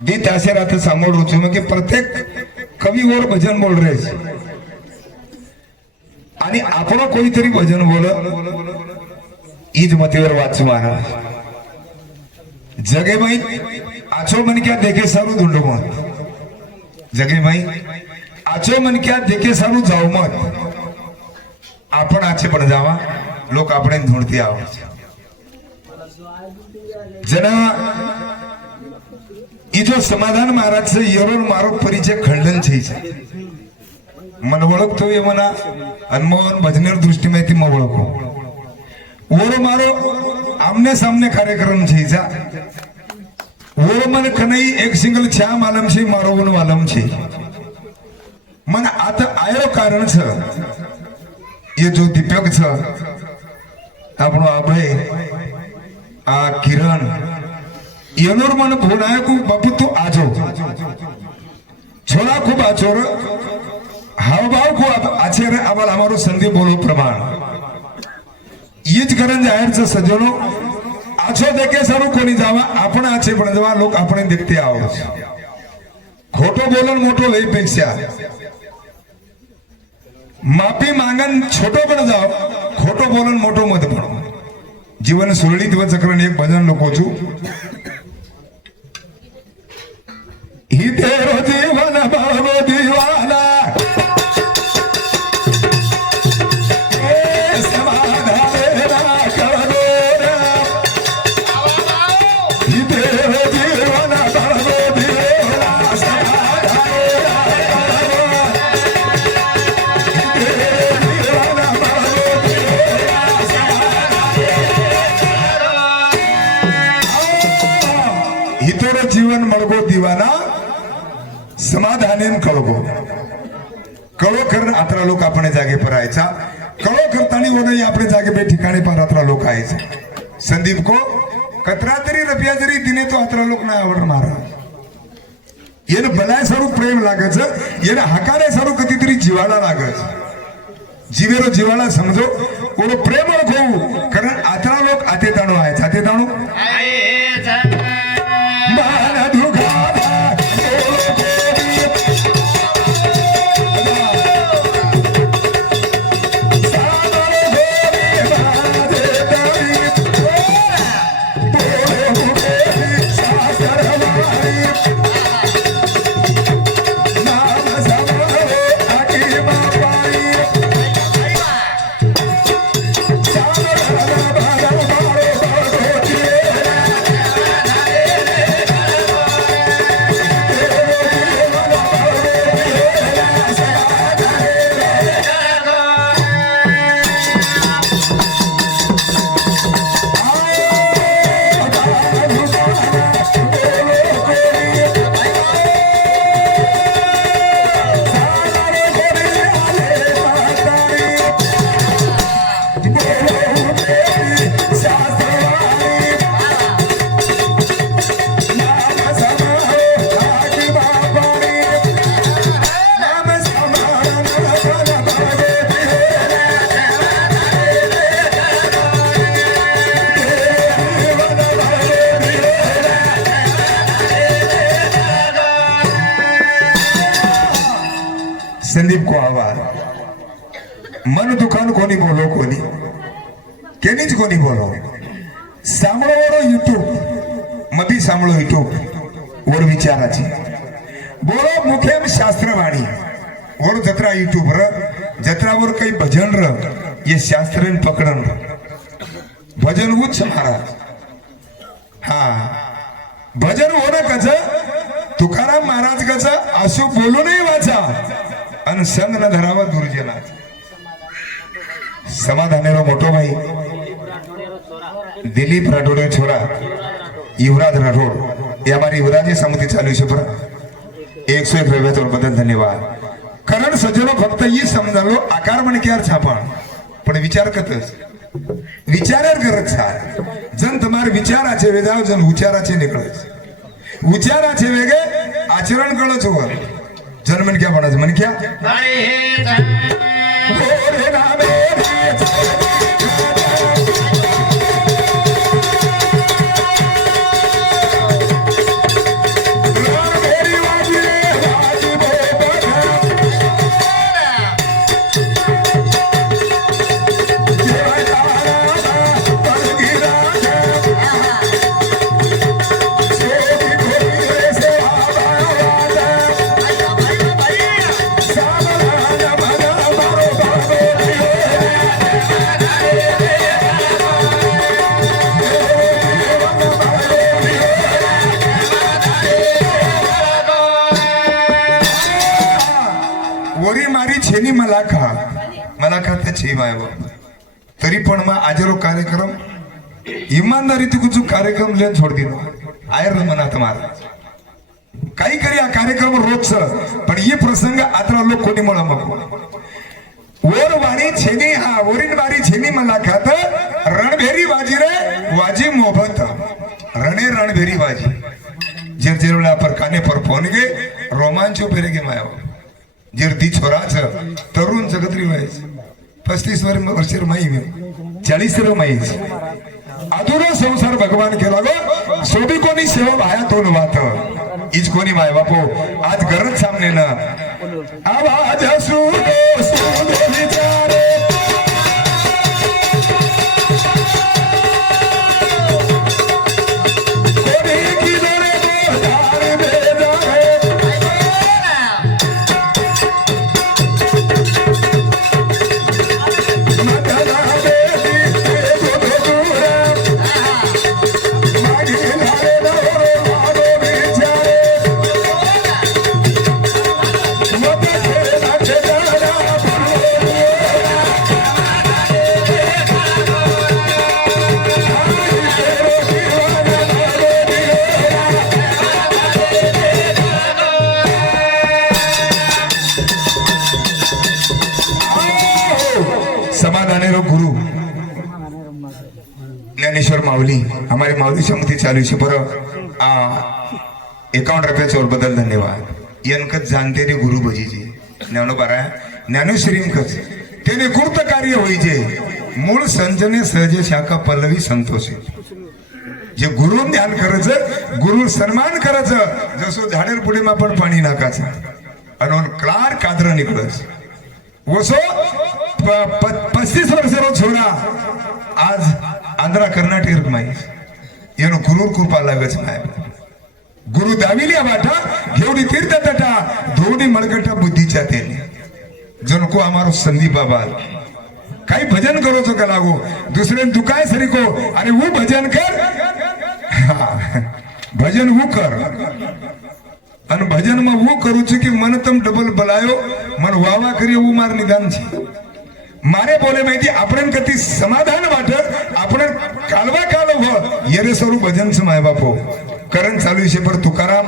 गीत ऐसे रात सांभळू છું કે प्रत्येक कवी वर भजन बोल रहे છે आणि આપણો કોઈતરી ભજન બોલ ઈજ મતીवर વાંચું महाराज जगे भाई आछो मन क्या देखे सारू ढूंढो मत जगे भाई आछो मन क्या देखे सारू जाओ मत आपण आछे पण जावा लोक આપણે ढूंढती આવે છે जना ई जो समाधान महाराज से यरोन मारो परिचय खंडन छे मन ओळखतो ये मना अनमोहन भजनेर दृष्टि में ती म ओळखो ओरो मारो आमने सामने कार्यक्रम छे जा ओरो मन कनई एक सिंगल छा मालम छे मारो वन मालम छे मन आता आयो कारण छ ये जो दीपक छ આપણો અભય આ કિરણ એનોર મને ફોન આવ્યો કે બાપુ તું આજો છોરા ખૂબ આચોર હાવભાવ ખૂબ આચેર આવાલ અમારો સંદીપ બોલો પ્રમાણ ये ज करण जाहिर से सज्जनो आछो देखे सारू कोनी जावा आपण आछे पण जवा लोक आपण देखते आवो खोटो बोलन मोटो वे पेक्षा माफी मांगन छोटो पण जाओ खोटो बोलन मोटो मत पण जीवन सुरळीत व चक्रण एक भजन लोको छु ही तेरो जीवन बाबो दीवाना जीवन मळगो दीवाना समाधानेन कळगो कळो करण आतरा लोक आपणे जागे पर आयचा कळो करतानी ओनई आपणे जागे बे ठिकाणी पर आतरा लोक आयचा संदीप को कतरा तरी रुपया जरी दिने तो आतरा लोक ना आवड मारा येन भलाय सारू प्रेम लागच येन हकारे सारू कधीतरी जीवाला लागच जीवेरो जीवाला समजो ओरो प्रेम ओळखो कारण आतरा लोक आते ताणो आयचा आते ताणो संदीप को आवाज मन दुकान कोनी बोलो कोनी केनीच कोनी बोलो सांभळो वरो यूट्यूब मधी सांभळो यूट्यूब वर विचाराची बोलो मुखेम शास्त्रवाणी वर जत्रा यूट्यूब र जत्रावर काही भजन र ये शास्त्रन पकडन भजन उच्च महाराज हा भजन होणं कच तुकाराम महाराज कच असो बोलू नाही वाचा અને સંગ ન ધરાવા દુર્જના સમાધાનેરો મોટો ભાઈ દિલીપ રાઠોડે છોરા યુવરાજ રાઠોડ એ અમારી યુવરાજી સમિતિ ચાલુ છે પર 101 રૂપિયા બદલ ધન્યવાદ કરણ સજ્જનો ફક્ત એ સમજાલો આકાર મને ક્યાર છાપણ પણ વિચાર કરતસ વિચાર કરત છે જન તમારે વિચારા છે વેદાવ જન ઉચારા છે નીકળે ઉચારા છે વેગે આચરણ કરો છો जन मन क्या बना मन क्या छेनी मला खा छे माय बाप तरी पण मग आजरो कार्यक्रम ईमानदारी तुझो कार्यक्रम लेन छोड़ दिनो आयर मना तुम्हारा काही करी आ कार्यक्रम रोज पण ये प्रसंग आतरा लोक कोणी म्हणा मग ओर वाणी छेनी हा ओरिन वारी छेनी मला खात रणभेरी वाजी रे वाजी मोहब्बत रणे रणभेरी वाजी जर जेरोला पर काने पर फोन गे रोमांचो पेरे गे माया जर दी छोराच तरुण जगतरी वयस 35 वर्षर माई में 40 माईच अधुरा संसार भगवान केला गो सोबी कोणी सेवा भाया तोन वात इज कोणी माय बापो आज गरज सामने ना आवाज सुनो विचारे गुरु ज्ञानेश्वर माऊली हमारे माऊली समिति चालू से पर 51 रुपये और बदल धन्यवाद यनकत जानते रे गुरु भजी जी ज्ञानो बारा ज्ञानेश्वरी कच तेने गुरुत कार्य होई जे मूळ संजने सहजे शाखा पल्लवी संतोष जे गुरु ध्यान करायचं गुरु सन्मान करायचं जसो झाडेर पुढे मा पण पाणी नाकाचं आणि क्लार काद्र निकळस वसो 35 वर्षरो छोरा आज आंध्रा कर्नाटक माई एनो गुरु कृपा लागच माय गुरु दाविलिया बाटा घेवडी तीर्थ तटा धोडी मळकटा बुद्धीच्या तेने जनको हमारो संदीप बाबा काही भजन करो तो का लागो दुसरे दुकाय सरी को अरे वो भजन कर भजन वो कर अन भजन में वो करू छे कि मन तम डबल बलायो मन वावा करियो वो मार निदान छे मारे बोले माहिती आपण कधी समाधान वाटत आपण कालवा कालो हो येरे स्वरूप भजन से माय बापो करण चालू शे पर तुकाराम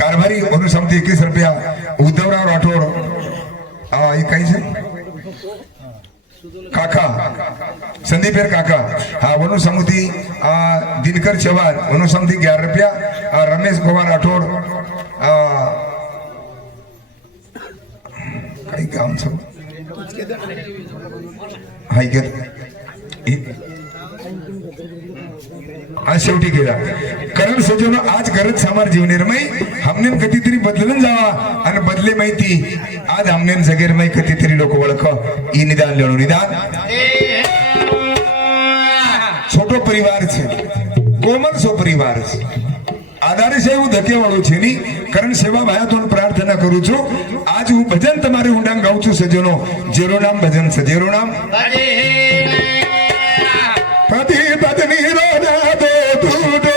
कारभारी वनु समिति 21 रुपया उद्धवराव राठोड ये काही छे काका संदीपेर काका हा वनु समिति दिनकर चव्हाण वनु समिति 11 रुपया रमेश कुमार राठोड काही काम सब हाय गेट आज शेवटी गेला कारण सजनो आज गरज सामार जीवनेरमय हमने कधीतरी बदलून जावा आणि बदले माहिती आज हमने जगेरमय कधीतरी लोक ओळख ई निदान लेणू निदान छोटो परिवार छे कोमल सो परिवार छे आधारे से હું ધકે વાળો છે ની કારણ સેવા ભાયા તો પ્રાર્થના કરું છું આજ હું ભજન તમારે ઊંડાંગ ગાઉં છું સજનો જેરો નામ ભજન છે જેરો નામ પતિ પત્ની રોના દો તૂટો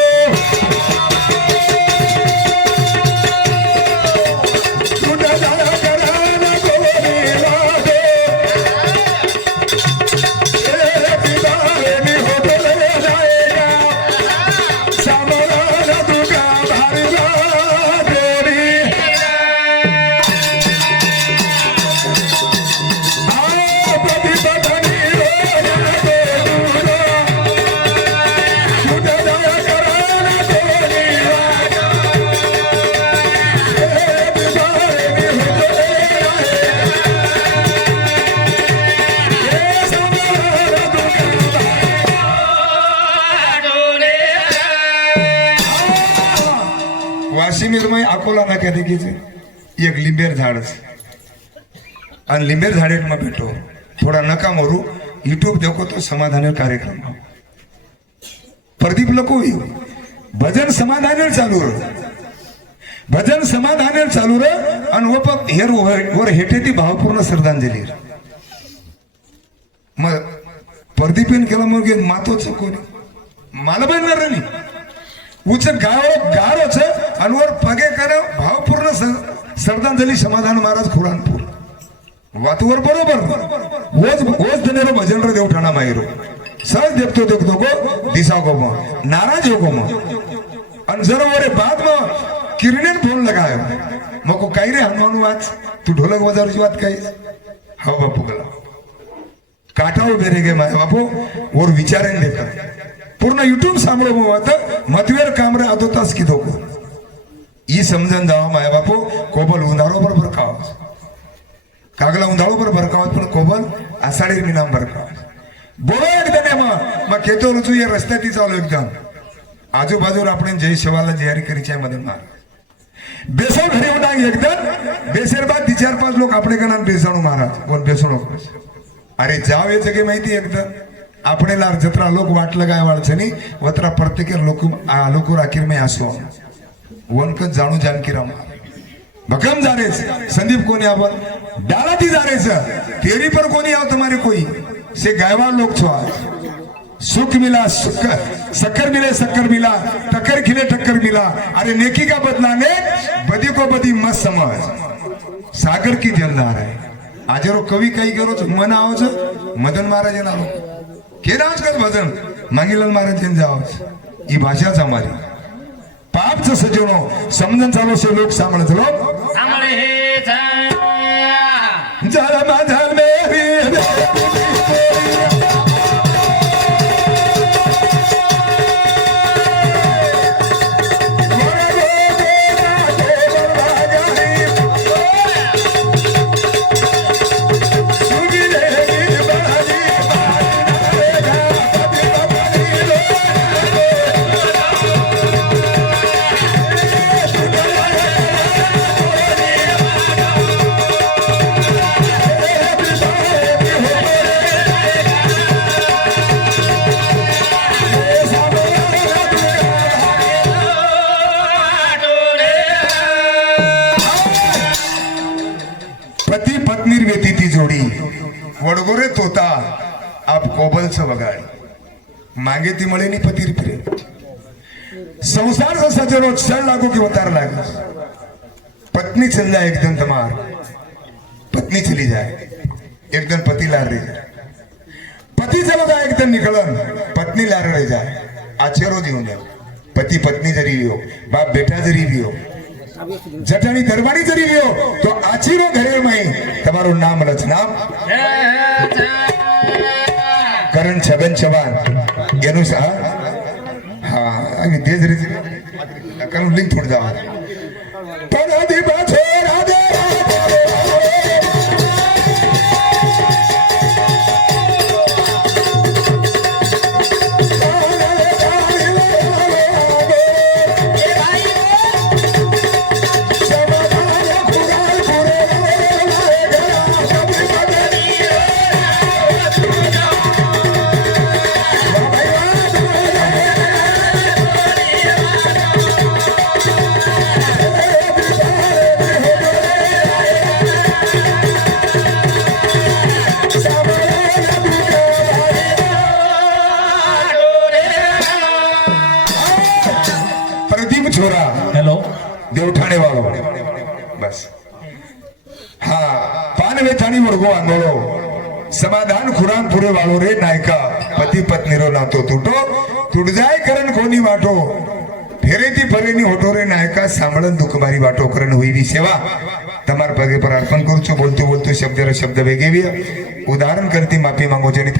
वाशिमेरमय अकोला नाक्या देखीचे एक लिंबेर झाड आणि लिंबेर झाडेट में बैठो थोड़ा नका मोरू यूट्यूब देखो तो समाधान कार्यक्रम प्रदीप लको भजन समाधान चालू भजन समाधान चालू आणि वो पण हेर वर हेटे ती भावपूर्ण श्रद्धांजली मग प्रदीपेन केला मग मातोच कोणी मला बनणार नाही उच गाव गारोच आणि वर पगे कर भावपूर्ण श्रद्धांजली समाधान महाराज खुरानपूर वातवर बरोबर ओज धनेरो भजन रे देवठाणा मायरो सहज देखतो गो दिशा गो नाराज हो गो अन जरोवरे बाद में किरणेन फोन लगायो मको काई रे हनुमानु वाच तू ढोलक बजावची बात काई हाव बापू गला काटाओ बेरे गे माय बापू और विचारेन देखा पूर्ण यूट्यूब सांभळो मत मतवेर कामरे आदो तास कीधो को ई समजन जावा माय बापू कोबल उंधारो बरोबर खाव कागला उंधारो बरोबर खाव पण कोबल आषाढी मीनाम बर खाव बोलो एकदम मग केतो रुचू या रस्त्याती चालू एकदम आजूबाजूला आपण जय शिवाला जयारी करीच्या मदन मार बेसो घरी उठा एकदम बेसर बाद 4-5 लोक आपले कनान बेसणू महाराज कोण बेसणू अरे जाव ये जगे माहिती एकदम આપણે લાર જત્રા લોક વાટ લગાવવાળ છે ની વતરા પ્રત્યેક લોકો આખીર મે આસો વનક જાણું જાનકીરામ ભકમ જારે સંદીપ કોની આવ ડાલાથી જારે છે તેરી પર કોની આવ તમારે કોઈ से गायवान लोग छो सुख मिला शक्कर मिले शक्कर मिला टक्कर खिले टक्कर मिला अरे नेकी का बदला ने बदी को बदी मत समझ सागर की जलदार है आजरो कवि कई करो मन आओ छो मदन महाराज ना के नाच कर भजन मांगीलाल महाराज जन जाओ ई भाषा हमारी पाप से सजनो समझन चालो से लोग सामने चलो सामने हे जरा माधल मेरी वडगोरे तोता आप कोबल से वगाड़ी मांगे ती मळे नी पती फिरे संसार से सजरो क्षण लागो कि उतार लागे पत्नी चल जाए एकदम तमार पत्नी चली जाए एकदम पति लार रही जाए पति चला जाए एकदम निकलन पत्नी लार रही जाए आचेरो जीवन जाए पति पत्नी जरी भी हो बाप बेटा जरी भी हो जटानी दरबारी जरी भी हो तो आचीरो घरे में तमारो नाम रचनाम करण छबन चवान एनु सा हां अभी तेज रे करण लिंक छोड़ जावा पर आदि बाछे राधे छोरा हेलो देवठाणे वालो बस हाँ पान वेठाणी मुर्गो आंदोलो समाधान खुरान पुरे वालो रे नायका पति पत्नी रो नातो टूटो टूट जाए करण कोनी वाटो फेरेती फरेनी होटो रे नायका सांभळन दुखमारी वाटो करण होईवी सेवा तमार पगे पर अर्पण करू छो बोलतो बोलतो शब्द वेगेवी उदाहरण करती माफी मांगो जेनी